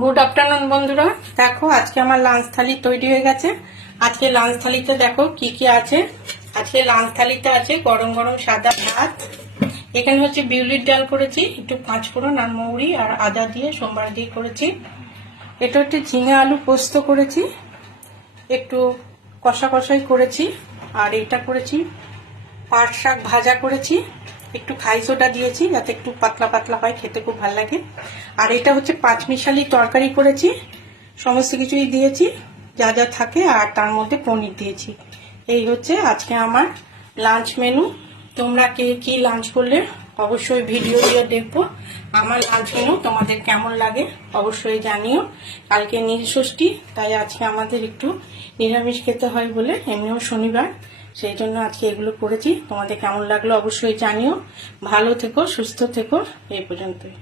Good afternoon বন্ধুরা। দেখো আজকে আমার লাঞ্চ থালি তৈরি হয়ে গেছে। আজকে লাঞ্চ থালিতে দেখো কি কি আছে। আজকে লাঞ্চ থালিতে আছে গরম গরম সাদা ভাত, এখানে হচ্ছে বিউলির ডাল করেছি, একটু পাঁচফোড়ন আর মৌরি আর আদা দিয়ে সোমবার দিয়ে করেছি। এটা হচ্ছে ঝিঙে আলু পোস্ত করেছি, একটু কষা কষাই করেছি। আর এটা করেছি পাট শাক ভাজা করেছি, একটু খাই সোডা দিয়েছি যাতে একটু পাতলা পাতলা হয়, খেতে খুব ভালো লাগে। আর এটা হচ্ছে পাঁচমিশালি তরকারি করেছি, সমস্ত কিছুই দিয়েছি যা যা থাকে, আর তার মধ্যে পনির দিয়েছি। এই হচ্ছে আজকে আমার লাঞ্চ মেনু। তোমরা কে কি লাঞ্চ করলে অবশ্যই ভিডিও দিয়ে দেখবো। আমার লাঞ্চ মেনু তোমাদের কেমন লাগে অবশ্যই জানিও। কালকে নীলষষ্ঠী, তাই আজকে আমাদের একটু নিরামিষ খেতে হয় বলে, এমনিও শনিবার, সেই জন্য আজকে এগুলো করেছি। তোমাদের কেমন লাগলো অবশ্যই জানিও। ভালো থেকো, সুস্থ থেকো। এই পর্যন্তই।